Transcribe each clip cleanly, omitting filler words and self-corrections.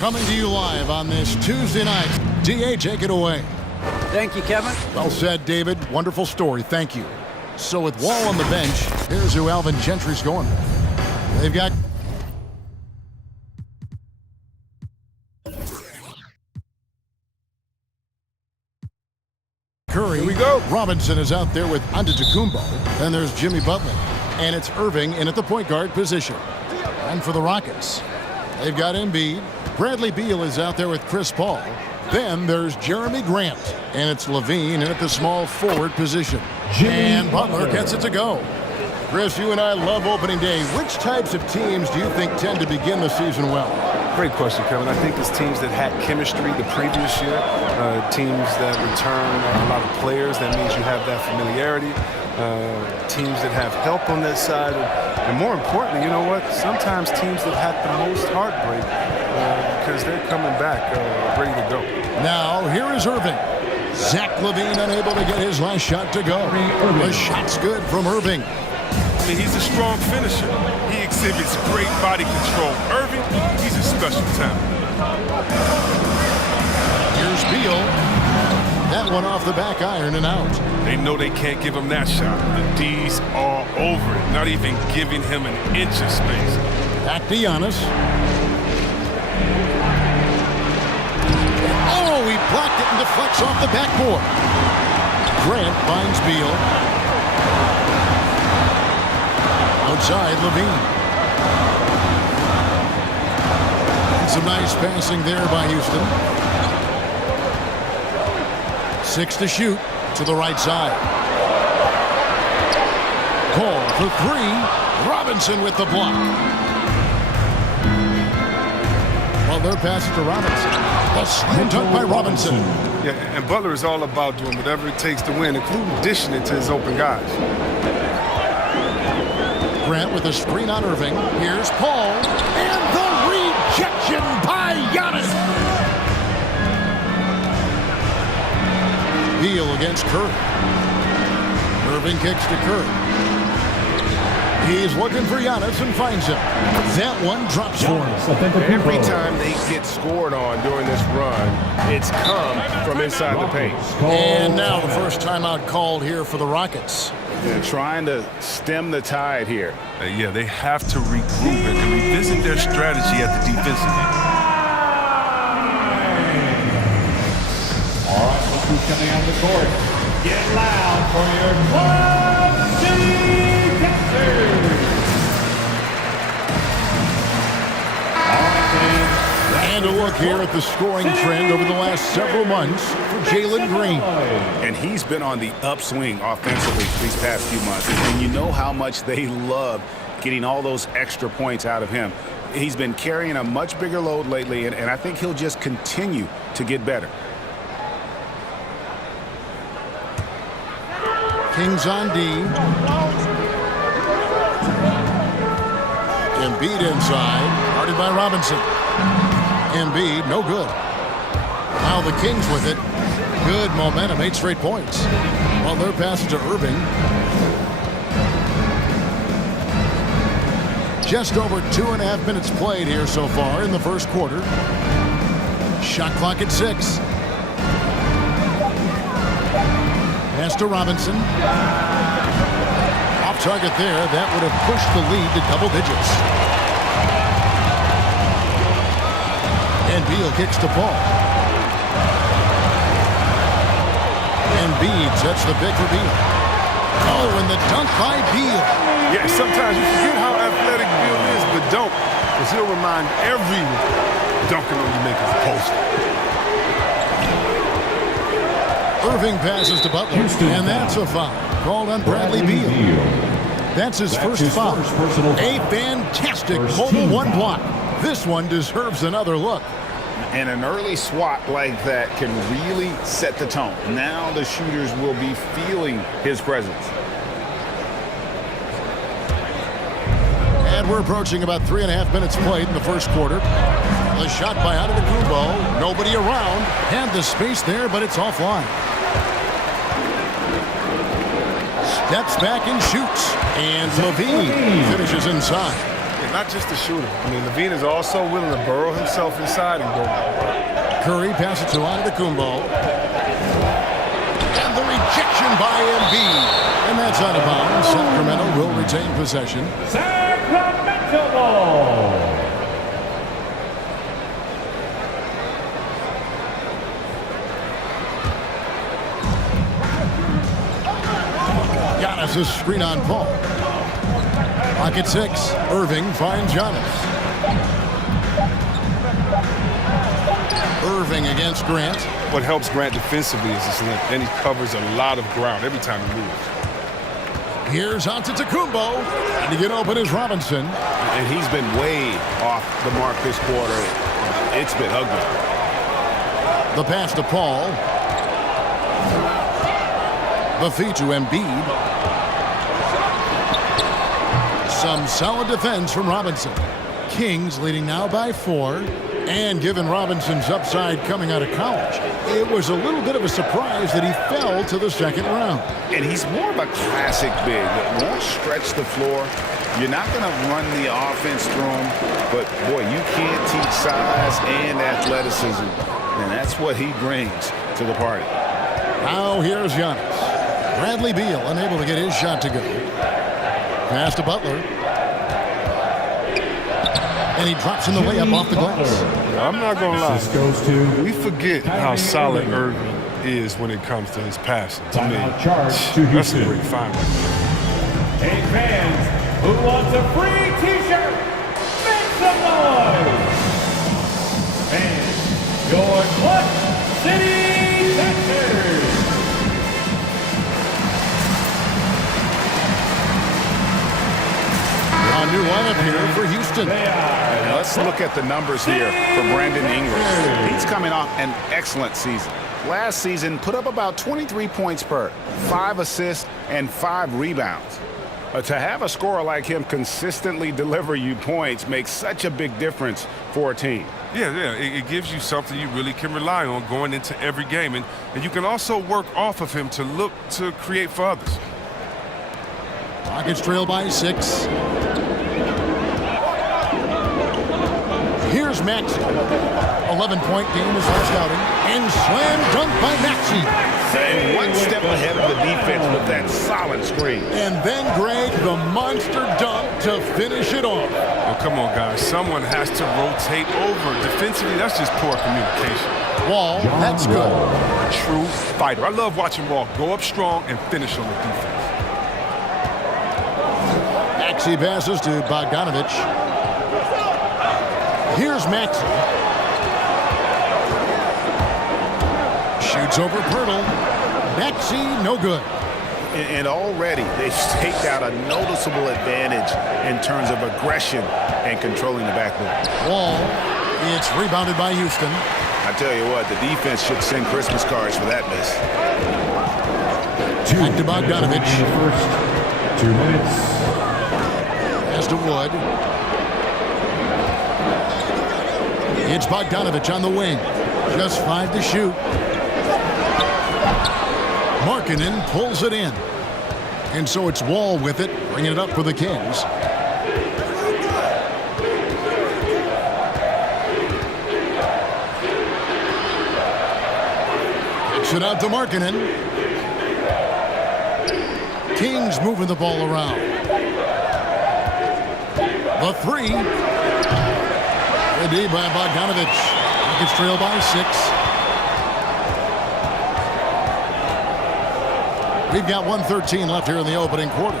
Coming to you live on this Tuesday night. DA, take it away. Thank you, Kevin. Well said, David. Wonderful story. Thank you. So with Wall on the bench, here's who Alvin Gentry's going with. They've got Curry. Here we go. Robinson is out there with Antetokounmpo. Then there's Jimmy Butler. And it's Irving in at the point guard position. And for the Rockets, they've got Embiid. Bradley Beal is out there with Chris Paul. Then there's Jeremy Grant. And it's Levine in at the small forward position. And Butler gets it to go. Chris, you and I love opening day. Which types of teams do you think tend to begin the season well? Great question, Kevin. I think it's teams that had chemistry the previous year, teams that return a lot of players. That means you have that familiarity. Teams that have help on that side. And more importantly, you know what? Sometimes teams that had the most heartbreak because they're coming back ready to go. Now, here is Irving. Zach LaVine unable to get his last shot to go. The shot's good from Irving. I mean, he's a strong finisher. He exhibits great body control. Irving, he's a special talent. Here's Beal. That one off the back iron and out. They know they can't give him that shot. The D's all over it, not even giving him an inch of space. Back to Giannis. Oh, he blocked it and deflects off the backboard. Grant finds Beal. Outside, Levine. And some nice passing there by Houston. 6 to shoot to the right side. Call for 3. Robinson with the block. Butler passes to Robinson. A slam dunk by Robinson. Yeah, and Butler is all about doing whatever it takes to win, including dishing it to his open guys. Grant with a screen on Irving. Here's Paul. And the rejection by Giannis. Beal against Curry. Irving kicks to Curry. He's looking for Giannis and finds him. That one drops for him. Every time they get scored on during this run, it's come from inside the paint. And now the first timeout called here for the Rockets. They're trying to stem the tide here. Yeah, they have to regroup and revisit their strategy at the defensive end. All right, look who's coming on the court. Get loud for your Club City Captors. And a look here at the scoring trend over the last several months for Jalen Green. And he's been on the upswing offensively these past few months. And you know how much they love getting all those extra points out of him. He's been carrying a much bigger load lately, and I think he'll just continue to get better. Kings on D. Embiid inside. Guarded by Robinson. Embiid, no good. Now the Kings with it. Good momentum, 8 straight points. Butler passes to Irving. Just over 2.5 minutes played here so far in the first quarter. Shot clock at 6. Pass to Robinson. Off target there. That would have pushed the lead to double digits. And Beal kicks to Paul. Embiid sets the pick for Beal. Oh, and the dunk by Beal. Yeah, sometimes you forget how athletic Beal is, but don't, because he'll remind everyone dunking when you make his post. Irving passes to Butler, and that's a foul called on Bradley Beal. That's his first foul. A fantastic mobile one block. This one deserves another look. And an early swat like that can really set the tone. Now the shooters will be feeling his presence. And we're approaching about 3.5 minutes played in the first quarter. The shot by Antetokounmpo. Nobody around. Had the space there, but it's offline. Steps back and shoots. And Levine finishes inside. Yeah, not just the shooter. I mean, Levine is also willing to burrow himself inside and go. Curry passes to Antetokounmpo. And the rejection by Embiid. And that's out of bounds. Sacramento will retain possession. Sacramento ball. Giannis is screen on Paul. Pocket 6. Irving finds Giannis. Irving against Grant. What helps Grant defensively is his length. Then he covers a lot of ground every time he moves. Here's Antetokounmpo. And to get open is Robinson. And he's been way off the mark this quarter. It's been ugly. The pass to Paul. The feed to Embiid. Some solid defense from Robinson. Kings leading now by 4. And given Robinson's upside coming out of college, it was a little bit of a surprise that he fell to the second round. And he's more of a classic big that won't stretch the floor. You're not going to run the offense through him, but boy, you can't teach size and athleticism, and that's what he brings to the party. Now here's Giannis. Bradley Beal unable to get his shot to go. Pass to Butler. And he drops in the layup off the glass. I'm not going to lie. This goes to We forget how solid Irving is when it comes to his passing. To me, timeout charge to that's a Houston. great find. Hey fans, who wants a free t-shirt? Make some noise! And your Clutch City Texans. A new lineup here for Houston. Now let's look at the numbers here for Brandon Ingram. He's coming off an excellent season. Last season, put up about 23 points per, 5 assists, and 5 rebounds. To have a scorer like him consistently deliver you points makes such a big difference for a team. Yeah, it gives you something you really can rely on going into every game. And you can also work off of him to look to create for others. Rockets trail by 6. Here's Maxey. 11-point game is last outing. And slam dunk by Maxey. And one step ahead of the defense with that solid screen. And then Greg, the monster dunk to finish it off. Oh, come on, guys. Someone has to rotate over. Defensively, that's just poor communication. Wall, that's good. True fighter. I love watching Wall go up strong and finish on the defense. Maxey passes to Bogdanovich. Here's Maxey. Shoots over Pirtle. Maxey, no good. And already they've staked out a noticeable advantage in terms of aggression and controlling the backboard. Wall, it's rebounded by Houston. I tell you what, the defense should send Christmas cards for that miss. Back to Bogdanovich. First 2 minutes. Pass to Wood. It's Bogdanovich on the wing. Just 5 to shoot. Markkanen pulls it in. And so it's Wall with it, bringing it up for the Kings. Kicks it out to Markkanen. Kings moving the ball around. The 3. Good D by Bogdanovich. Rockets trail by 6. We've got 1:13 left here in the opening quarter.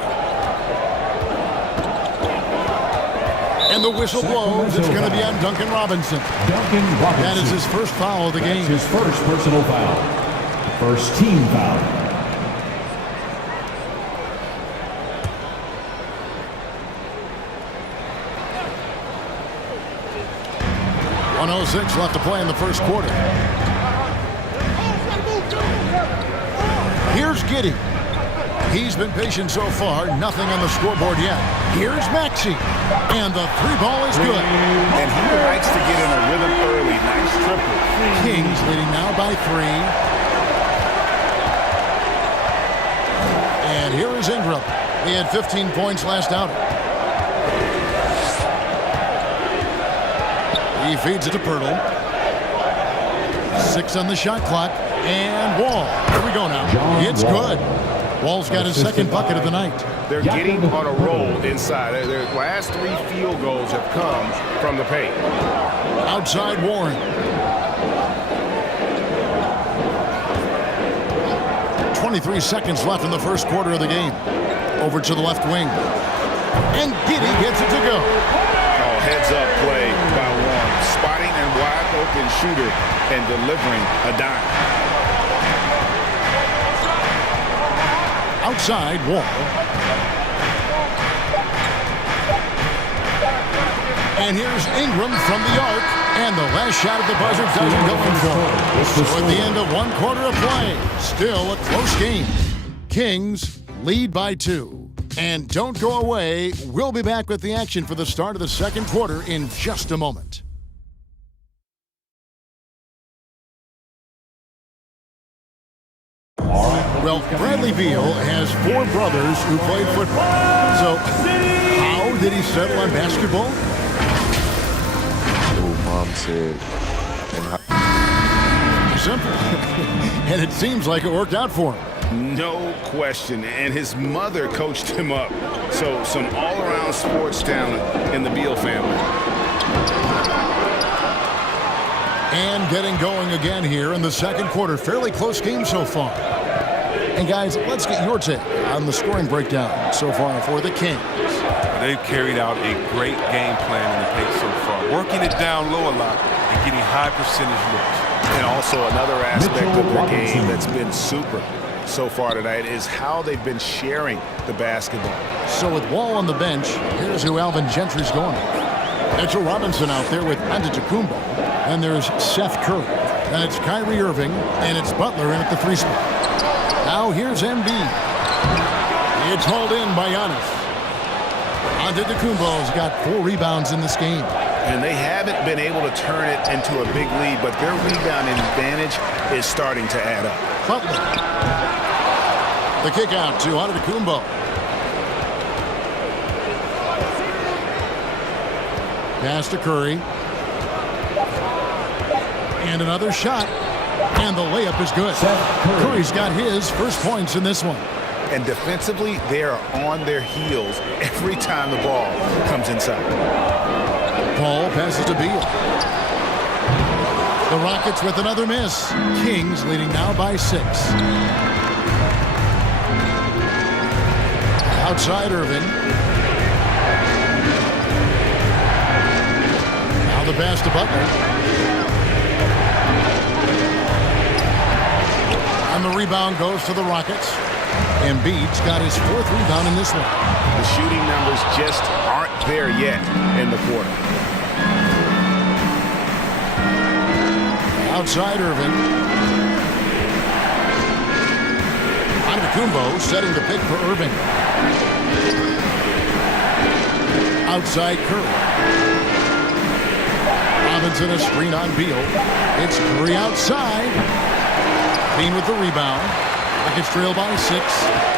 And the whistle blows. It's going to be on Duncan Robinson. Duncan Robinson. That is his first foul of the game. His first personal foul. First team foul. .106 left to play in the first quarter. Here's Giddey. He's been patient so far. Nothing on the scoreboard yet. Here's Maxey. And the 3 ball is good. And he likes to get in a rhythm early. Nice triple. Kings leading now by 3. And here is Ingram. He had 15 points last outing. He feeds it to Pirtle. 6 on the shot clock. And Wall. Here we go now. It's good. Wall's got his second bucket of the night. They're getting on a roll inside. Their last 3 field goals have come from the paint. Outside Warren. 23 seconds left in the first quarter of the game. Over to the left wing. And Giddey gets it to go. Oh, heads up play by Warren. Spotting a wide open shooter and delivering a dime. Outside Wall. And here's Ingram from the arc. And the last shot at the buzzer doesn't go in for him. So at the end of 1 quarter of play, still a close game. Kings lead by 2. And don't go away. We'll be back with the action for the start of the second quarter in just a moment. Well, Bradley Beal has 4 brothers who played football. So how did he settle on basketball? Mom said. Simple. And it seems like it worked out for him. No question. And his mother coached him up. So some all-around sports talent in the Beal family. And getting going again here in the second quarter. Fairly close game so far. And guys, let's get your take on the scoring breakdown so far for the Kings. They've carried out a great game plan in the paint so far, working it down low a lot and getting high percentage looks. And also another aspect of their game that's been super so far tonight is how they've been sharing the basketball. So with Wall on the bench, here's who Alvin Gentry's going with. Mitchell Robinson out there with Antetokounmpo. And there's Seth Curry. And it's Kyrie Irving. And it's Butler in at the 3 spot. Now here's Embiid. It's hauled in by Giannis. Antetokounmpo's got 4 rebounds in this game. And they haven't been able to turn it into a big lead, but their rebounding advantage is starting to add up. Butler. The kick out to Antetokounmpo. Pass to Curry. And another shot. And the layup is good. Curry's got his first points in this one. And defensively, they are on their heels every time the ball comes inside. Paul passes to Beal. The Rockets with another miss. Kings leading now by 6. Outside Irvin. Now the pass to Butler. And the rebound goes to the Rockets. Embiid's got his 4th rebound in this one. The shooting numbers just aren't there yet in the quarter. Outside Irvin. Antetokounmpo setting the pick for Irving. Outside Curry. Robinson a screen on Beal. It's Curry outside. Bean with the rebound. Rockets trail by 6.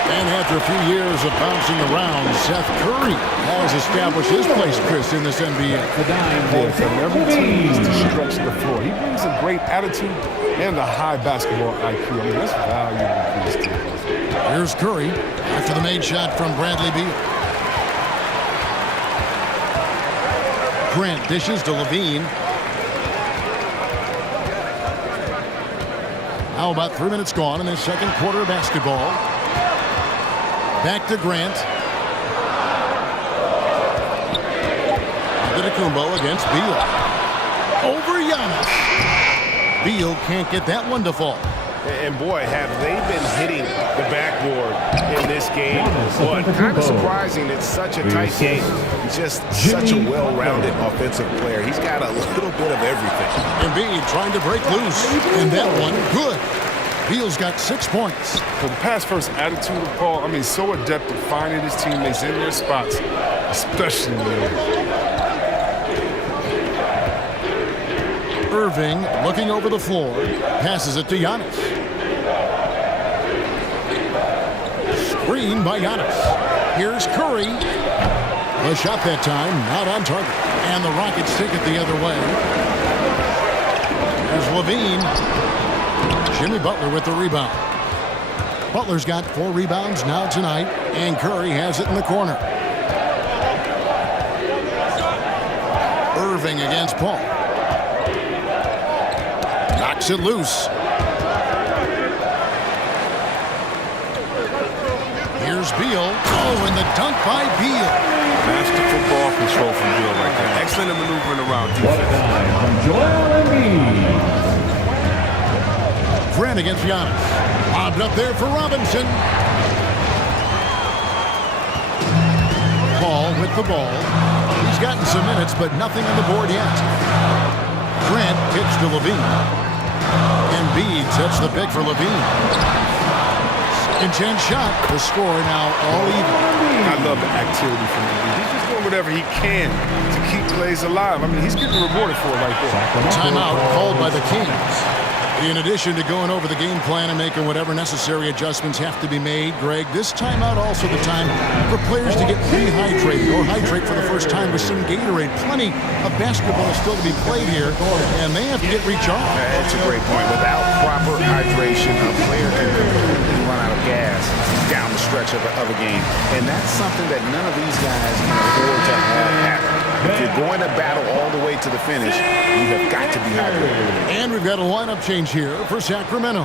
And after a few years of bouncing around, Seth Curry has established his place, Chris, in this NBA. Yes, and every team needs to stretch the floor. He brings a great attitude and a high basketball IQ. I mean, that's valuable for his team. Here's Curry after the made shot from Bradley Beal. Grant dishes to Levine. Now about 3 minutes gone in the second quarter of basketball. Back to Grant. Antetokounmpo against Beal. Over Giannis. Beal can't get that one to fall. And boy, have they been hitting the backboard in this game. But kind of surprising, it's such a tight game. He's just such a well-rounded offensive player. He's got a little bit of everything. Embiid trying to break loose. And that one, good. Beal's got 6 points. For the pass-first attitude of Paul, I mean, so adept at finding his teammates in their spots, especially when Irving looking over the floor. Passes it to Giannis. Screen by Giannis. Here's Curry. The shot that time, not on target. And the Rockets take it the other way. There's Levine. Jimmy Butler with the rebound. Butler's got 4 rebounds now tonight, and Curry has it in the corner. Irving against Paul. Knocks it loose. Here's Beal. Oh, and the dunk by Beal. Masterful ball control from Beal right there. Excellent at maneuvering around What a defense. time from Joel Embiid. Grant against Giannis. Lobbed up there for Robinson. Paul with the ball. He's gotten some minutes, but nothing on the board yet. Grant kicks to Levine. Embiid sets the pick for Levine. Second chance shot. The score now all even. I love the activity from Ingram. He's just doing whatever he can to keep plays alive. I mean, he's getting rewarded for it right there. Timeout called by the Kings. In addition to going over the game plan and making whatever necessary adjustments have to be made, Greg, this timeout also the time for players to get rehydrated or hydrate for the first time with some Gatorade. Plenty of basketball still to be played here, and they have to get recharged. That's a great point. Without proper hydration, a player can completely run out of gas down the stretch of a game. And that's something that none of these guys can afford to have happen. If you're going to battle all the way to the finish, you have got to be hydrated. And we've got a lineup change here for Sacramento.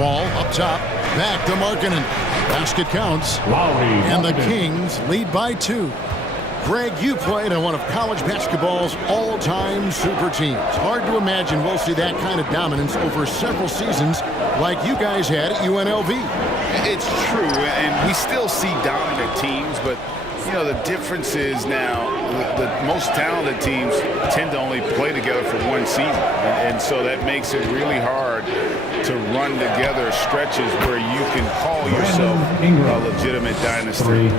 Wall up top, back to Markkanen. Basket counts, and the Kings lead by 2. Greg, you played on one of college basketball's all-time super teams. Hard to imagine we'll see that kind of dominance over several seasons like you guys had at UNLV. It's true, and we still see dominant teams, but you know, the difference is now the most talented teams tend to only play together for one season. And so that makes it really hard to run together stretches where you can call yourself a legitimate dynasty.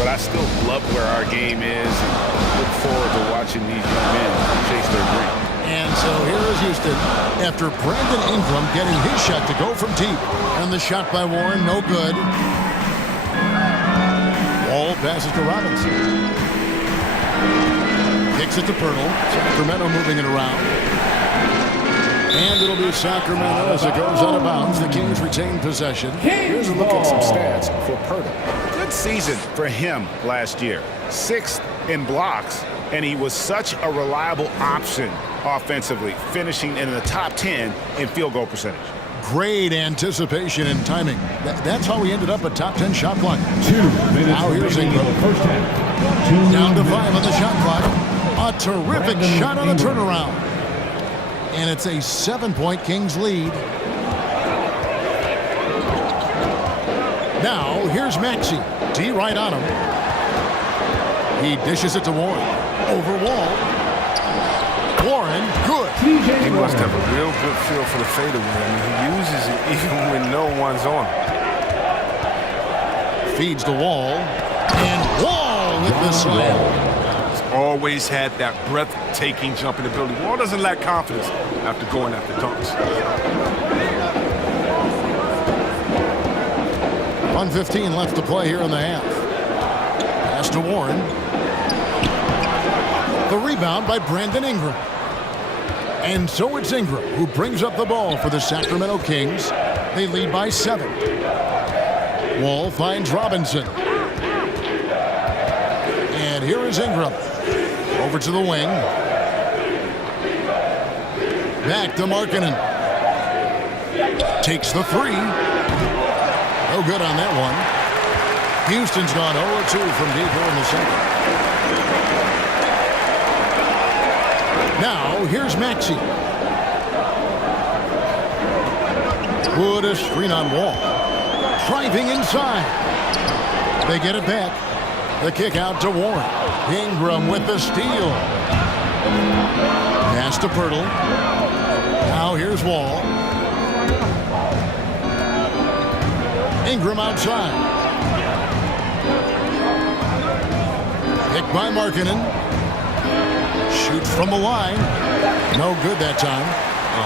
But I still love where our game is and look forward to watching these young men chase their dream. And so here is Houston after Brandon Ingram getting his shot to go from deep. And the shot by Warren, no good. Wall passes to Robinson. Kicks it to Pirtle. Sacramento moving it around. And it'll be Sacramento as it goes out of bounds. The Kings retain possession. Here's a look at some stats for Pirtle. Good season for him last year. 6th in blocks, and he was such a reliable option offensively, finishing in the top 10 in field goal percentage. Great anticipation and timing. That's how he ended up a top 10 shot blocker. 2 minutes Now here's Ingram. first half. Down to 5 on the shot clock. A terrific shot on the turnaround. And it's a 7-point Kings lead. Now here's Maxey. D right on him. He dishes it to Warren. Over Wall. Warren, good. He must have a real good feel for the fadeaway. I mean, he uses it even when no one's on him. Feeds the Wall. And Wall with the slam. He's always had that breathtaking jumping ability. Wall doesn't lack confidence after going after dunks. 1:15 left to play here in the half. Pass to Warren. The rebound by Brandon Ingram. And so it's Ingram who brings up the ball for the Sacramento Kings. They lead by 7. Wall finds Robinson. And here is Ingram. Over to the wing. Back to Markkanen. Takes the 3. No good on that one. Houston's gone 0-2 from deep here in the second. Now, here's Maxey. Wood a screen on Wall. Driving inside. They get it back. The kick out to Warren. Ingram with the steal. Pass to Pirtle. Now here's Wall. Ingram outside. Picked by Markkanen. Shoots from the line. No good that time.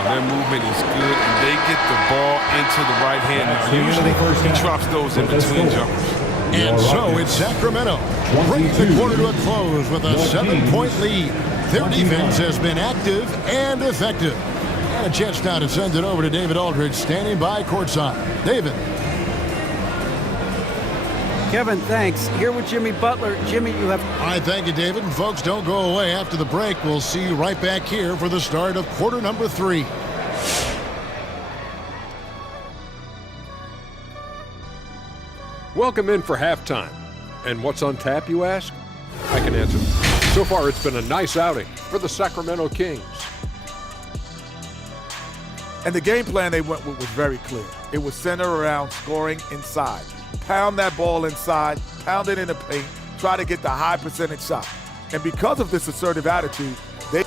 Their movement is good, and they get the ball into the right hand. Usually he drops those in between jumpers. And so it's Sacramento. Bring the quarter to a close with a 7-point lead. Their defense has been active and effective. And a chance now to send it over to David Aldridge, standing by courtside. David. Kevin, thanks. Here with Jimmy Butler. Jimmy, you have... All right, thank you, David. And folks, don't go away. After the break, we'll see you right back here for the start of quarter number 3. Welcome in for halftime. And what's on tap, you ask? I can answer. So far, it's been a nice outing for the Sacramento Kings. And the game plan they went with was very clear. It was centered around scoring inside. Pound that ball inside, pound it in the paint, try to get the high percentage shot. And because of this assertive attitude, they...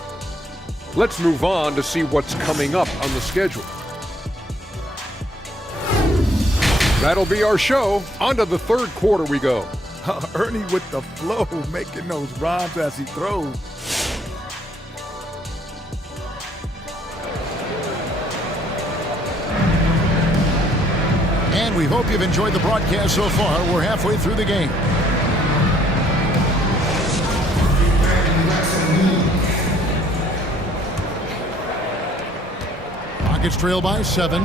Let's move on to see what's coming up on the schedule. That'll be our show. On to the third quarter we go. Ernie with the flow, making those rhymes as he throws. And we hope you've enjoyed the broadcast so far. We're halfway through the game. Rockets trail by 7.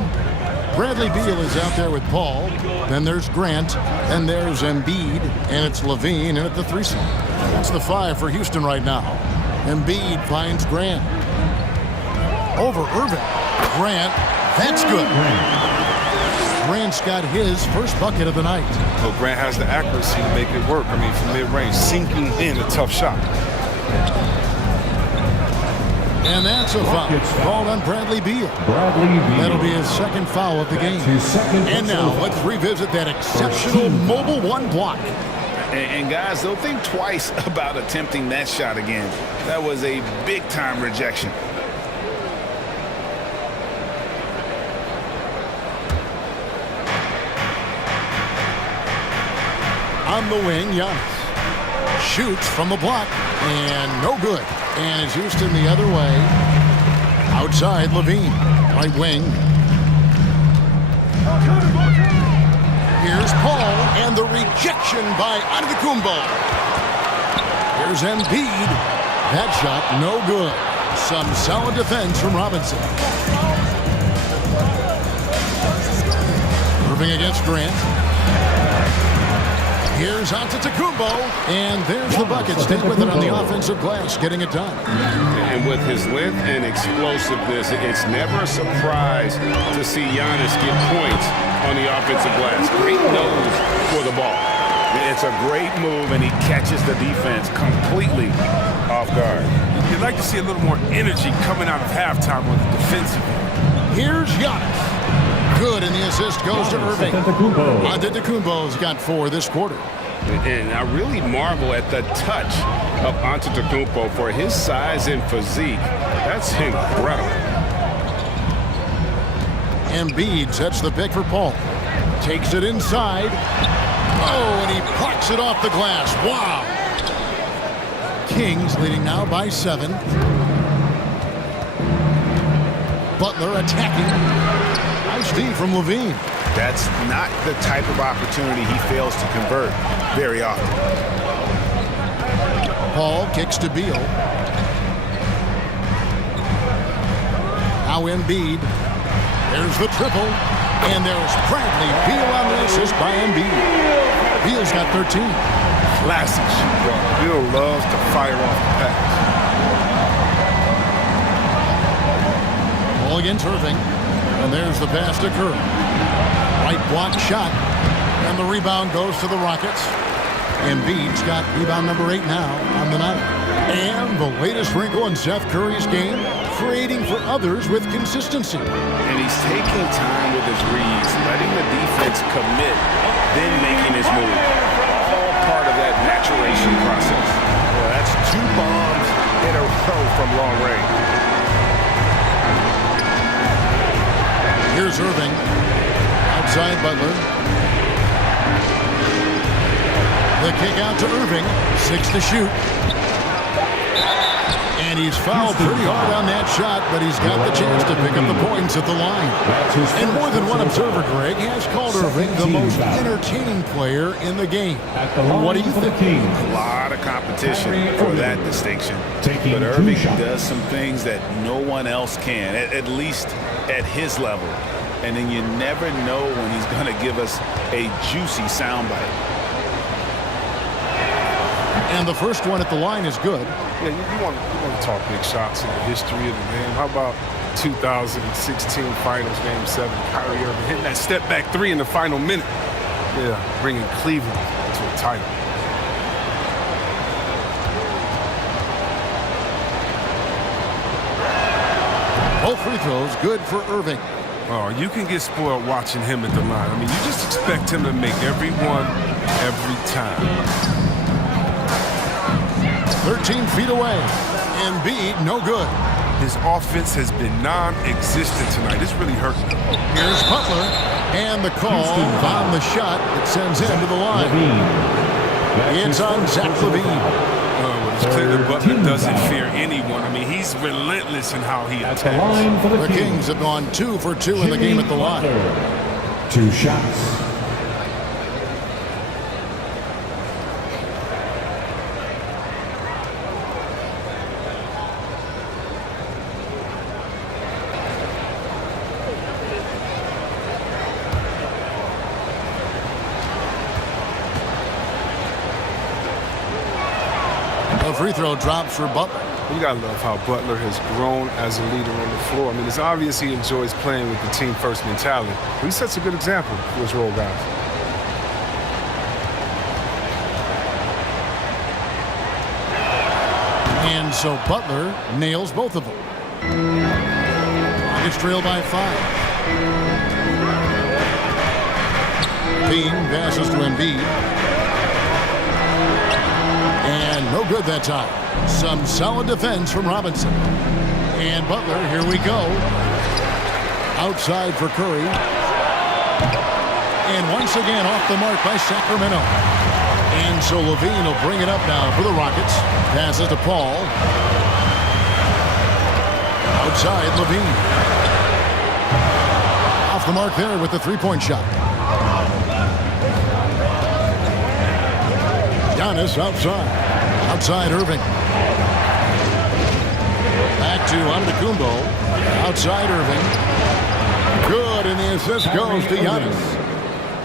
Bradley Beal is out there with Paul. Then there's Grant. Then there's Embiid. And it's Levine in at the 3 slot. That's the 5 for Houston right now. Embiid finds Grant. Over Irving. Grant. That's good. Grant's got his first bucket of the night. So Grant has the accuracy to make it work. I mean, from mid-range, sinking in a tough shot. And that's a foul called on Bradley Beal. That'll be his second foul of the game. And now let's revisit that exceptional mobile 1 block. And guys, don't think twice about attempting that shot again. That was a big-time rejection. On the wing, Giannis shoots from the block, and no good. And it's Houston the other way. Outside, Levine, right wing. Here's Paul, and the rejection by Antetokounmpo. Here's Embiid. That shot, no good. Some solid defense from Robinson. Irving against Grant. Here's Antetokounmpo, and there's the bucket. Stay with it on the offensive glass, getting it done. And with his length and explosiveness, it's never a surprise to see Giannis get points on the offensive glass. Great nose for the ball. It's a great move, and he catches the defense completely off guard. You'd like to see a little more energy coming out of halftime on the defensive end. Here's Giannis. Good, and the assist goes to Irving. Antetokounmpo's got 4 this quarter. And I really marvel at the touch of Antetokounmpo for his size and physique. That's incredible. Embiid sets the pick for Paul. Takes it inside. Oh, and he plucks it off the glass. Wow. Kings leading now by 7. Butler attacking. Nice D from Levine. That's not the type of opportunity he fails to convert very often. Paul kicks to Beal. Now Embiid. There's the triple. And there's Bradley Beal on the assist by Embiid. Beal's got 13. Classic shoot. Beal loves to fire off the pass. Paul against Irving. And there's the pass to Curry. Right block shot. And the rebound goes to the Rockets. Embiid's got rebound number 8 now on the night. And the latest wrinkle in Seth Curry's game, creating for others with consistency. And he's taking time with his reads, letting the defense commit, then making his move. All part of that maturation process. Well, that's 2 bombs in a row from long range. Here's Irving. Outside Butler. The kick out to Irving. 6 to shoot. And he's fouled pretty hard on that shot, but he's got the chance to pick up the points at the line. And more than one observer, Greg, has called Irving the most entertaining player in the game. What do you think? A lot of competition for that distinction. But Irving does some things that no one else can, at least at his level. And then you never know when he's going to give us a juicy soundbite. And the first one at the line is good. Yeah, you want to talk big shots in the history of the game. How about 2016 Finals, Game 7, Kyrie Irving hitting that step-back 3 in the final minute? Yeah, bringing Cleveland to a title. Both free throws good for Irving. Oh, you can get spoiled watching him at the line. I mean, you just expect him to make every one, every time. 13 feet away. Embiid, no good. His offense has been non-existent tonight. It's really hurting him. Here's Butler, and the call on the shot that sends him to the line. It's on Zach LaVine. It's clear that Butler doesn't fear anyone. I mean, he's relentless in how he attacks. The Kings have gone 2 for 2 in the game at the line. 2 shots. A free throw drops for Butler. You gotta love how Butler has grown as a leader on the floor. I mean, it's obvious he enjoys playing with the team-first mentality. He sets a good example for his role guys. And so Butler nails both of them. Rockets trail by 5. Bean passes to Embiid. And no good that time. Some solid defense from Robinson. And Butler, here we go. Outside for Curry. And once again off the mark by Sacramento. And so LaVine will bring it up now for the Rockets. Passes to Paul. Outside LaVine. Off the mark there with the three-point shot. Giannis outside. Outside Irving. Back to Antetokounmpo. Outside Irving. Good, and the assist goes to Giannis.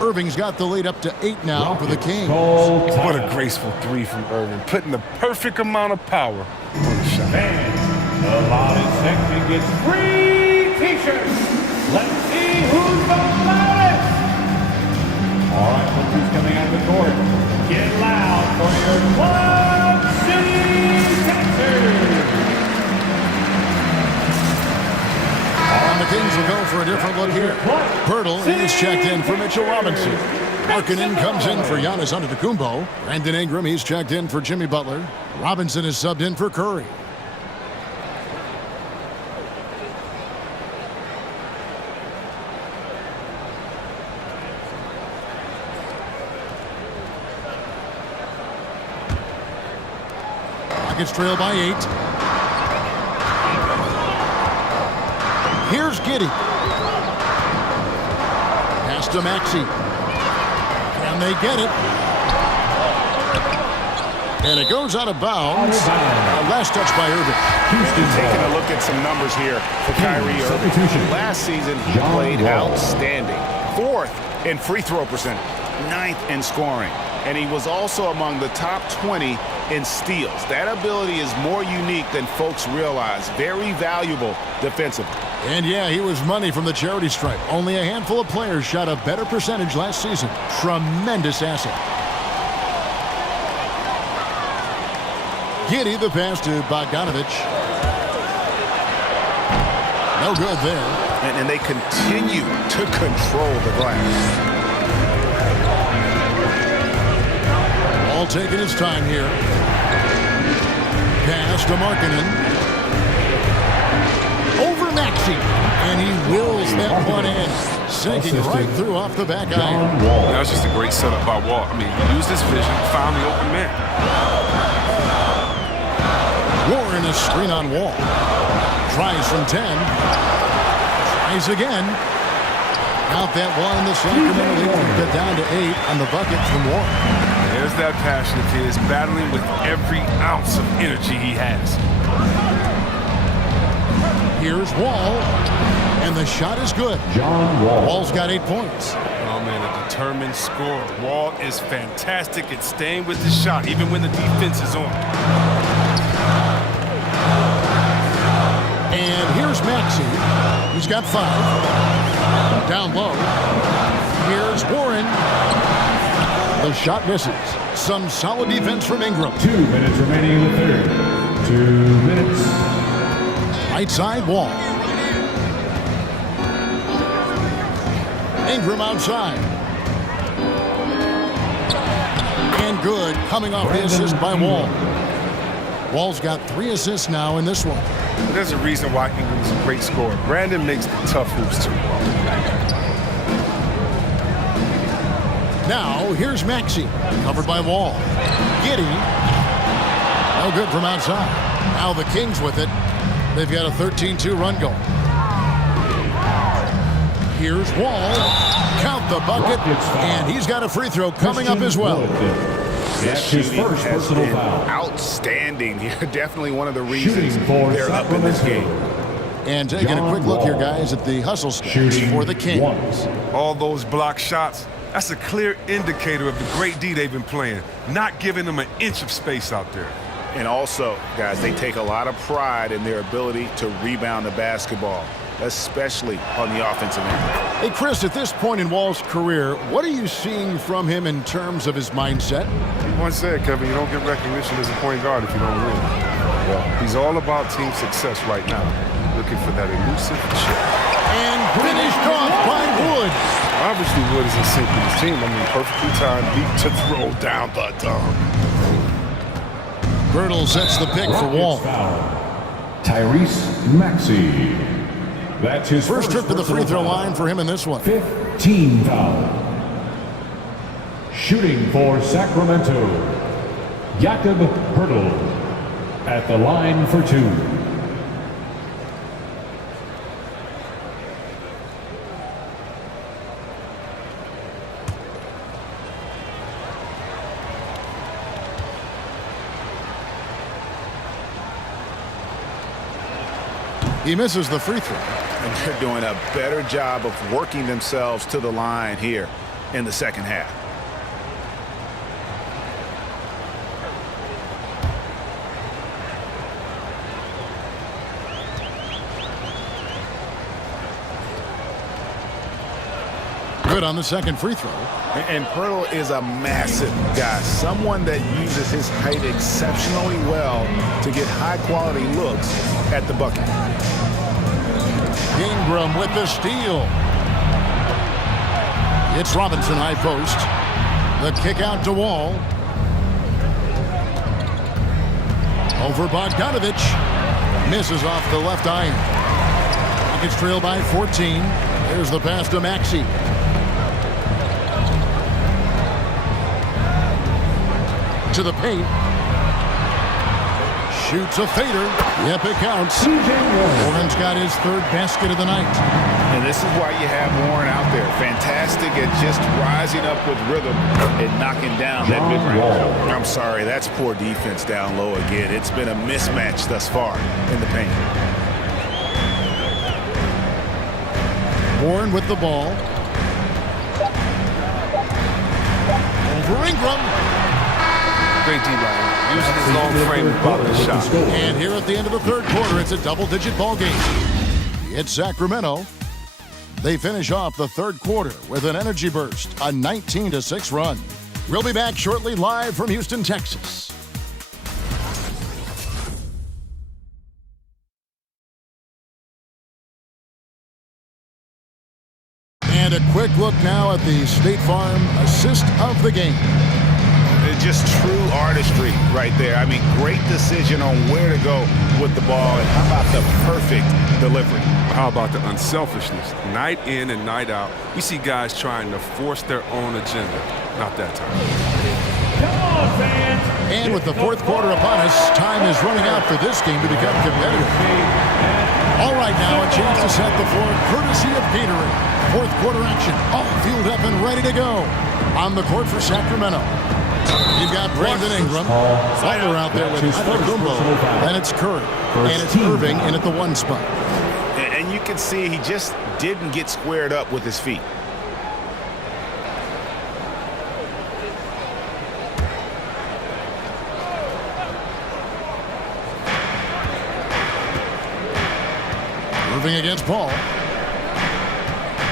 Irving's got the lead up to 8 now for the Kings. What a graceful 3 from Irving, putting the perfect amount of power on the shot. And the loudest section gets free T-shirts. Let's see who's the loudest. All right, look who's coming out of the court. Get loud for your Club City Captors. And the Kings will go for a different look here. Pirtle is checked in for Mitchell Robinson. Markkanen comes in for Giannis Antetokounmpo. Brandon Ingram, he's checked in for Jimmy Butler. Robinson is subbed in for Curry. Rockets trail by 8. Here's Giddey. Pass to Maxey. Can they get it? And it goes out of bounds. Last touch by Irving. Taking a look at some numbers here for Kyrie Irving. Last season, he played outstanding. 4th in free throw percentage. 9th in scoring. And he was also among the top 20 in steals. That ability is more unique than folks realize. Very valuable defensively. And yeah, he was money from the charity stripe. Only a handful of players shot a better percentage last season. Tremendous asset. Giddey, the pass to Bogdanovich. No good there. And they continue to control the glass. All taking his time here. Pass to Markkanen. over Maxey. And he wills that one in, sinking right through off the back iron. That was just a great setup by Wall. I mean, he used his vision, found the open man. Warren a screen on Wall. Tries from 10. Tries again. Out that one, the Sacramento Kings get down to 8 on the bucket from Warren. There's that passion of his, battling with every ounce of energy he has. Here's Wall, and the shot is good. Wall's got 8 points. Oh, man, a determined scorer. Wall is fantastic at staying with the shot, even when the defense is on. And here's Maxey. He's got 5. Down low. Here's Warren. The shot misses. Some solid defense from Ingram. 2 minutes remaining in the third. 2 minutes. Right side Wall. Ingram outside. And good, coming off the assist by Wall. Wall's got 3 assists now in this one. There's a reason why Ingram's a great scorer. Brandon makes the tough moves too. Now, here's Maxey, covered by Wall. Giddey. No good from outside. Now the Kings with it. They've got a 13-2 run going. Here's Wall. Count the bucket. And he's got a free throw coming up as well. This shooting has been outstanding here. Definitely one of the reasons they're up in this game. And taking a quick look here, guys, at the hustle stats for the Kings. All those block shots, that's a clear indicator of the great D they've been playing, not giving them an inch of space out there. And also, guys, they take a lot of pride in their ability to rebound the basketball, especially on the offensive end. Hey, Chris, at this point in Wall's career, what are you seeing from him in terms of his mindset? Once said, Kevin, you don't get recognition as a point guard if you don't win. Well, he's all about team success right now, looking for that elusive chip. And finished off by Wood. Obviously, Wood is in sync with his team. I mean, perfectly timed beat to throw down the dunk. Birtle sets the pick for Wall. Tyrese Maxey. That's his First trip to the free throw line for him in this one. 15 foul. Shooting for Sacramento, Jakob Hurtle at the line for 2. He misses the free throw. And they're doing a better job of working themselves to the line here in the second half. Good on the second free throw. And Pirtle is a massive guy, someone that uses his height exceptionally well to get high-quality looks at the bucket. Ingram with the steal. It's Robinson high post. The kick out to Wall. Over Bogdanovich. Misses off the left iron. Rockets trail by 14. There's the pass to Maxey. To the paint. Shoots a fader. Yep, it counts. Warren's got his third basket of the night. And this is why you have Warren out there. Fantastic at just rising up with rhythm and knocking down that mid-range. I'm sorry, that's poor defense down low again. It's been a mismatch thus far in the paint. Warren with the ball. Over Ingram. Great D by him. Using his long frame to block the shot. And here at the end of the third quarter, it's a double-digit ball game. It's Sacramento. They finish off the third quarter with an energy burst, a 19-6 run. We'll be back shortly live from Houston, Texas. And a quick look now at the State Farm assist of the game. Just true artistry right there. I mean, great decision on where to go with the ball, and how about the perfect delivery? How about the unselfishness? Night in and night out, we see guys trying to force their own agenda. Not that time. Come on, fans. And with the fourth quarter upon us, time is running out for this game to become competitive. All right, now a chance to set the floor courtesy of Gatorade. Fourth quarter action, all fueled up and ready to go. On the court for Sacramento, you've got Brandon Ingram, Butler out there with Antetokounmpo, then it's Curry, and it's Irving in at the 1 spot. And you can see he just didn't get squared up with his feet. Irving against Paul.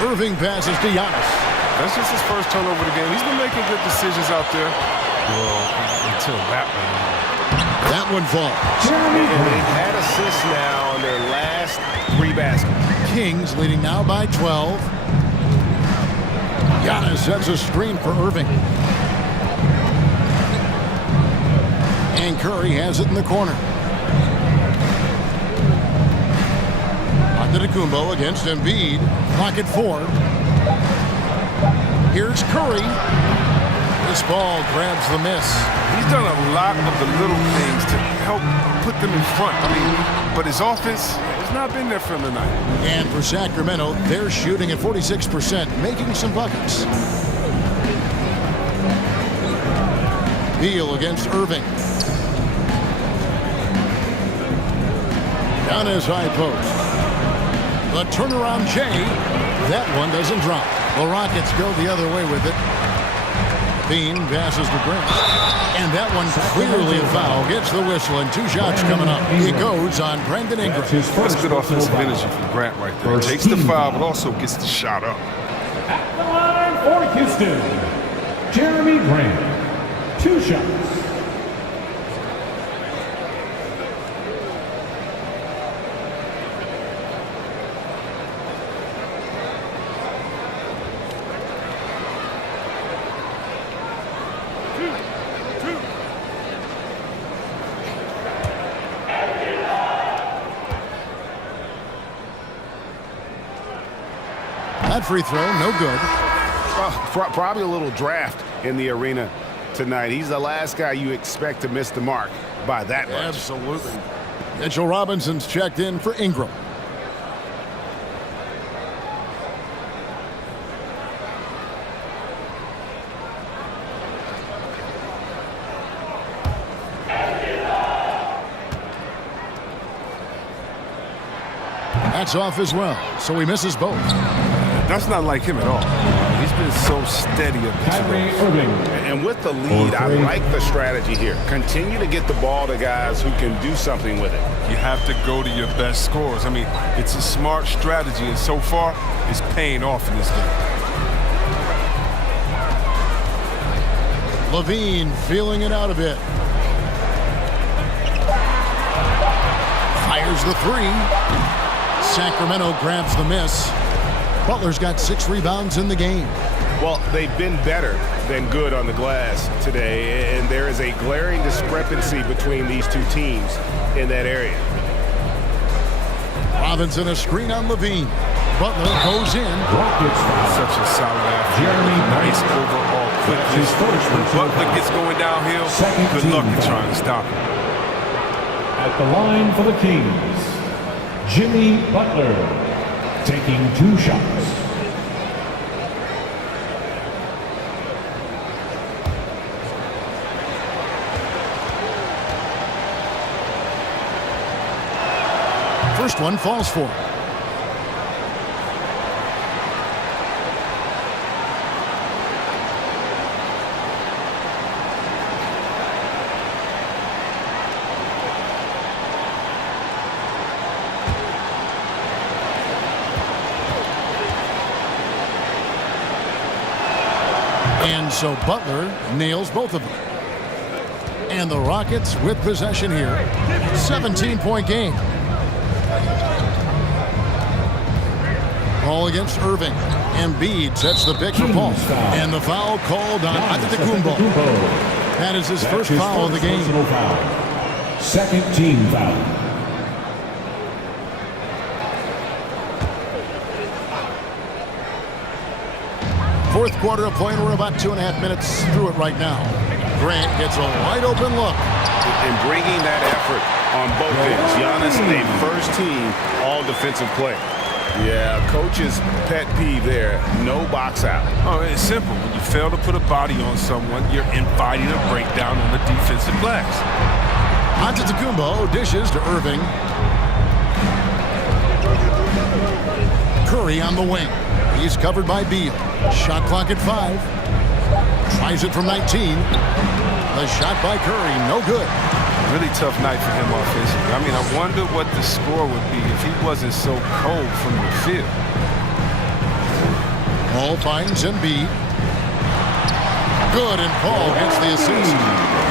Irving passes to Giannis. That's just his first turnover of the game. He's been making good decisions out there. Well, until that one. That one falls. And they've had assists now on their last 3 baskets. Kings leading now by 12. Giannis sets a screen for Irving. And Curry has it in the corner. Antetokounmpo against Embiid. Clock at 4. Here's Curry. This ball grabs the miss. He's done a lot of the little things to help put them in front. I mean, but his offense has not been there for him tonight. And for Sacramento, they're shooting at 46%, making some buckets. Beal against Irving. Down his high post. The turnaround J. That one doesn't drop. The Rockets go the other way with it. Bean passes to Grant. And that one clearly a foul. Gets the whistle and 2 shots coming up. It goes on Brandon Ingram. That's good offensive energy from Grant right there. Takes the foul, but also gets the shot up. At the line for Houston, Jeremy Grant. 2 shots. That free throw, no good. Probably a little draft in the arena tonight. He's the last guy you expect to miss the mark by that much. Absolutely. Mitchell Robinson's checked in for Ingram. That's off as well, so he misses both. That's not like him at all. He's been so steady at the Kyrie Irving. And with the lead, I like the strategy here. Continue to get the ball to guys who can do something with it. You have to go to your best scorers. I mean, it's a smart strategy, and so far, it's paying off in this game. Levine feeling it out a bit. Fires the 3. Sacramento grabs the miss. Butler's got 6 rebounds in the game. Well, they've been better than good on the glass today, and there is a glaring discrepancy between these 2 teams in that area. Robinson a screen on Levine. Butler goes in. Rockets foul. Such a solid athlete. Jeremy Nice overall quickness. When Butler gets going downhill, good luck in trying to stop him. At the line for the Kings, Jimmy Butler, taking 2 shots. First one falls for him. And so Butler nails both of them. And the Rockets with possession here. 17-point game. Ball against Irving. Embiid sets the pick for Paul. And the foul called on Antetokounmpo. That is his first foul of the game. Foul. Second team foul. Fourth quarter of play, and we're about 2.5 minutes through it right now. Grant gets a wide open look. And bringing that effort on both ends. Giannis, a first team all defensive player. Yeah, coach's pet peeve there, no box out. Oh, it's simple. When you fail to put a body on someone, you're inviting a breakdown on the defensive glass. Antetokounmpo dishes to Irving. Curry on the wing. He's covered by Beal. Shot clock at 5. Tries it from 19. The shot by Curry, no good. Really tough night for him offensively. I mean, I wonder what the score would be if he wasn't so cold from the field. Paul finds Embiid. Good, and Paul gets the assist.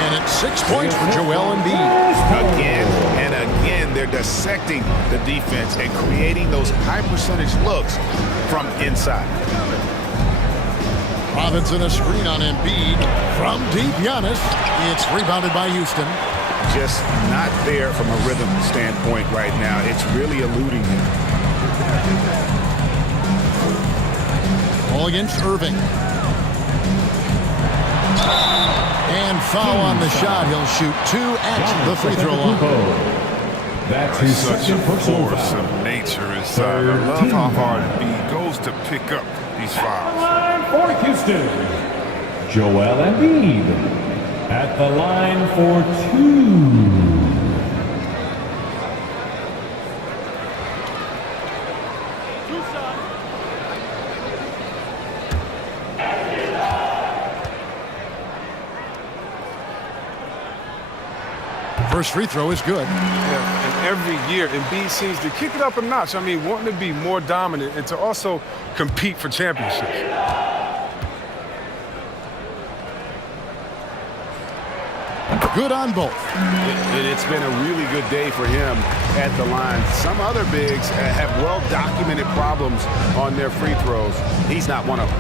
And it's 6 points for Joel Embiid. Again and again, they're dissecting the defense and creating those high-percentage looks from inside. Robinson a screen on Embiid. From deep, Giannis. It's rebounded by Houston. Just not there from a rhythm standpoint right now. It's really eluding him. Ball against Irving. And foul on the shot. He'll shoot 2 at the free throw line. That's his Such a second personal force foul. of nature inside. I love how hard he goes to pick up these fouls. Line for Houston, Joel Embiid. At the line for 2. First free throw is good. Yeah, and every year, Embiid seems to kick it up a notch. I mean, wanting to be more dominant and to also compete for championships. Good on both. It's been a really good day for him at the line. Some other bigs have well-documented problems on their free throws. He's not one of them.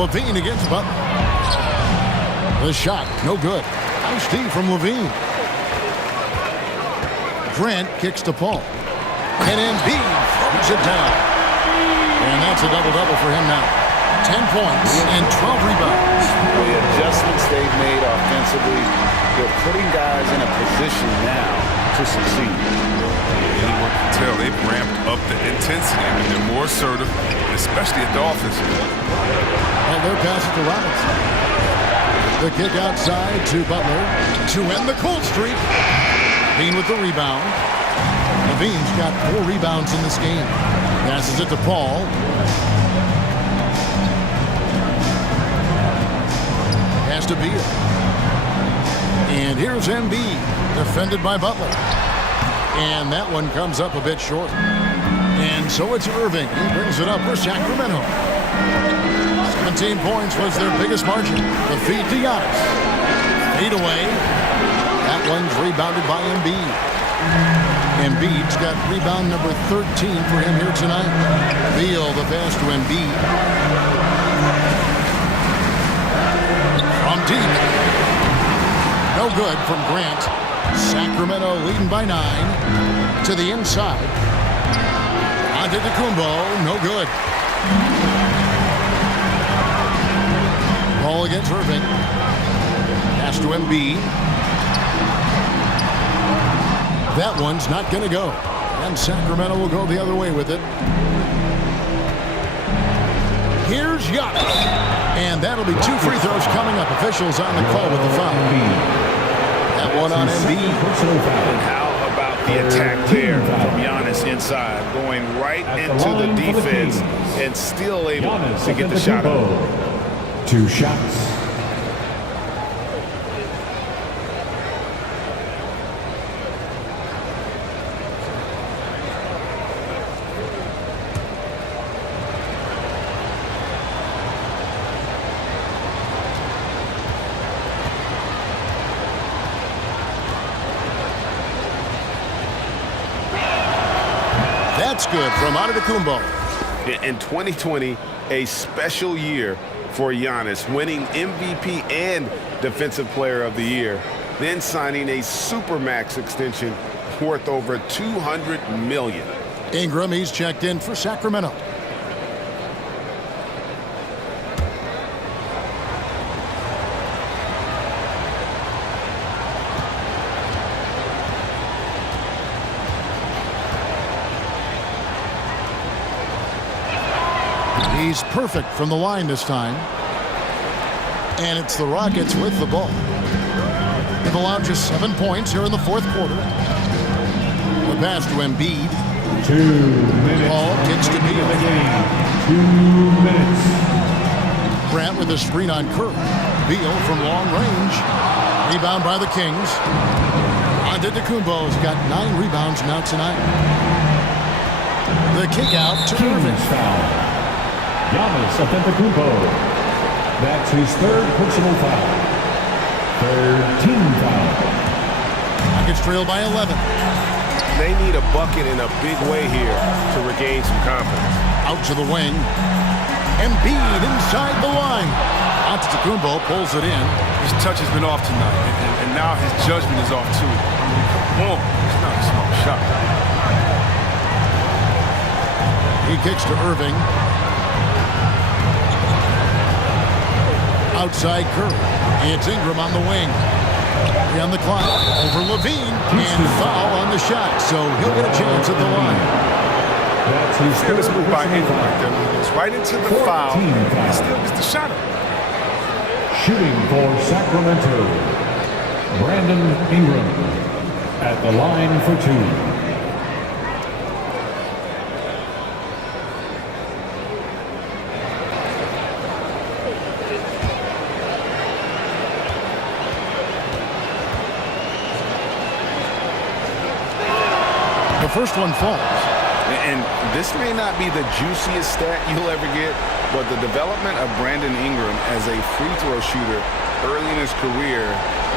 Levine against Butler. The shot, no good. Nice D from Levine. Grant kicks to Paul. And Embiid throws it down. And that's a double-double for him now. 10 points and 12 rebounds. The adjustments they've made offensively, they're putting guys in a position now to succeed. Anyone can tell they've ramped up the intensity. I mean, they're more assertive, especially at the offensive end. Well, they're passing to Robinson. The kick outside to Butler to end the cold streak. Levine with the rebound. Levine's got 4 rebounds in this game. Passes it to Paul. Pass to Beal. And here's Embiid, defended by Butler. And that one comes up a bit short. And so it's Irving. He brings it up for Sacramento. 17 points was their biggest margin. The feed to Giannis. Fade away. That one's rebounded by Embiid. Embiid's got rebound number 13 for him here tonight. Beal, the pass to Embiid. From deep. No good from Grant. Sacramento leading by 9. To the inside. Antetokounmpo, no good. Ball against Irving. Pass to Embiid. That one's not going to go. And Sacramento will go the other way with it. Here's Giannis. And that'll be 2 free throws coming up. Officials on the call with the foul. That one on Embiid. And how about the attack there from Giannis inside, going right into the defense and still able to get the shot out. 2 shots. That's good from Antetokounmpo. In 2020, a special year for Giannis, winning MVP and Defensive Player of the Year, then signing a Supermax extension worth over $200 million. Ingram, he's checked in for Sacramento. He's perfect from the line this time. And it's the Rockets with the ball. They've allowed just 7 points here in the fourth quarter. The pass to Embiid. 2 minutes. Ball kicks to Beal. 2 minutes. Grant with a screen on Curry. Beal from long range. Rebound by the Kings. Antetokounmpo's got 9 rebounds now tonight. The kick out to Irving. Foul. Giannis Antetokounmpo. That's his third personal foul. Third team foul. Rockets trail by 11. They need a bucket in a big way here to regain some confidence. Out to the wing. Embiid inside the line. Antetokounmpo pulls it in. His touch has been off tonight, and now his judgment is off too. Come on, it's not a small shot. He kicks to Irving. Outside Curry. It's Ingram on the wing. 3 on the clock. Over Levine. And foul on the shot. So he'll get a chance at the line. That's his third This move by personal Ingram right foul. there. He goes right into the foul. And still gets the shot up. Shooting for Sacramento, Brandon Ingram at the line for 2. The first one falls. And this may not be the juiciest stat you'll ever get, but the development of Brandon Ingram as a free throw shooter early in his career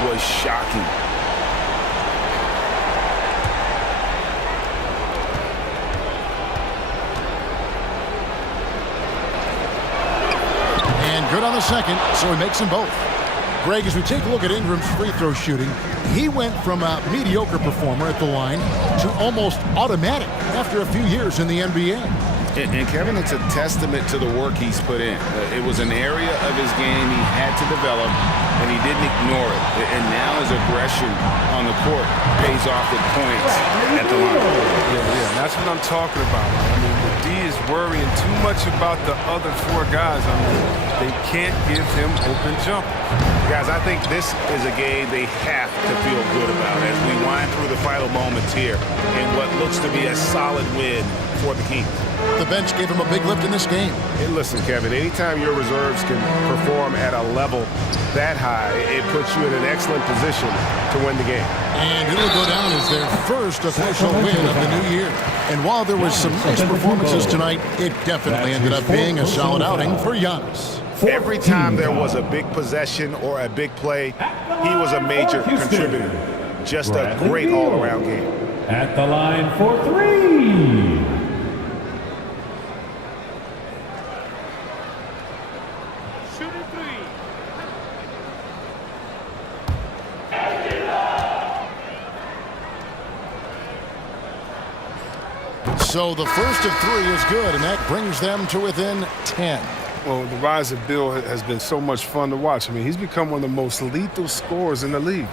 was shocking. And good on the second, so he makes them both. Greg, as we take a look at Ingram's free throw shooting, he went from a mediocre performer at the line to almost automatic after a few years in the NBA. And Kevin, it's a testament to the work he's put in. It was an area of his game he had to develop, and he didn't ignore it. And now his aggression on the court pays off with points at the line. Yeah, that's what I'm talking about. I mean, the D is worrying too much about the other 4 guys. I mean, they can't give him open jump. Guys, I think this is a game they have to feel good about as we wind through the final moments here in what looks to be a solid win for the Kings. The bench gave him a big lift in this game. Hey, listen, Kevin, anytime your reserves can perform at a level that high, it puts you in an excellent position to win the game. And it'll go down as their first official win of the new year. And while there was some nice performances tonight, it definitely ended up being a solid outing for Giannis. Every time there was a big possession or a big play, he was a major contributor. Just a great all-around game. At the line for 3. So the first of 3 is good, and that brings them to within 10. Well, the rise of Bill has been so much fun to watch. I mean, he's become one of the most lethal scorers in the league.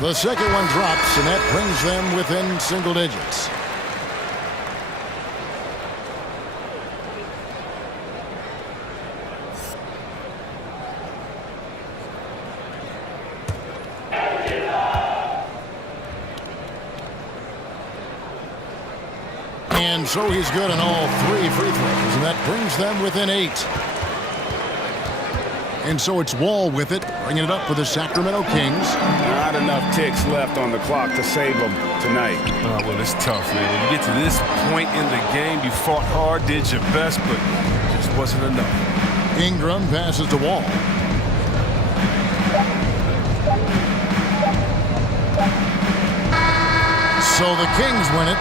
The second one drops, and that brings them within single digits. And so he's good on all 3 free throws, and that brings them within 8. And so it's Wall with it, bringing it up for the Sacramento Kings. Not enough ticks left on the clock to save them tonight. Well, it's tough, man. When you get to this point in the game, you fought hard, did your best, but it just wasn't enough. Ingram passes to Wall. So the Kings win it.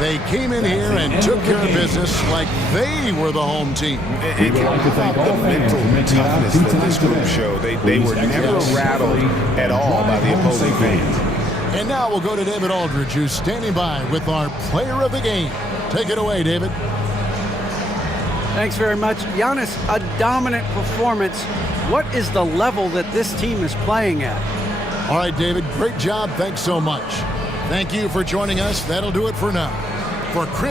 They came in here and took care of business like they were the home team. And about the mental toughness that this group showed. They were never rattled at all by the opposing fans. And now we'll go to David Aldridge, who's standing by with our player of the game. Take it away, David. Thanks very much. Giannis, a dominant performance. What is the level that this team is playing at? All right, David, great job. Thanks so much. Thank you for joining us. That'll do it for now. For Chris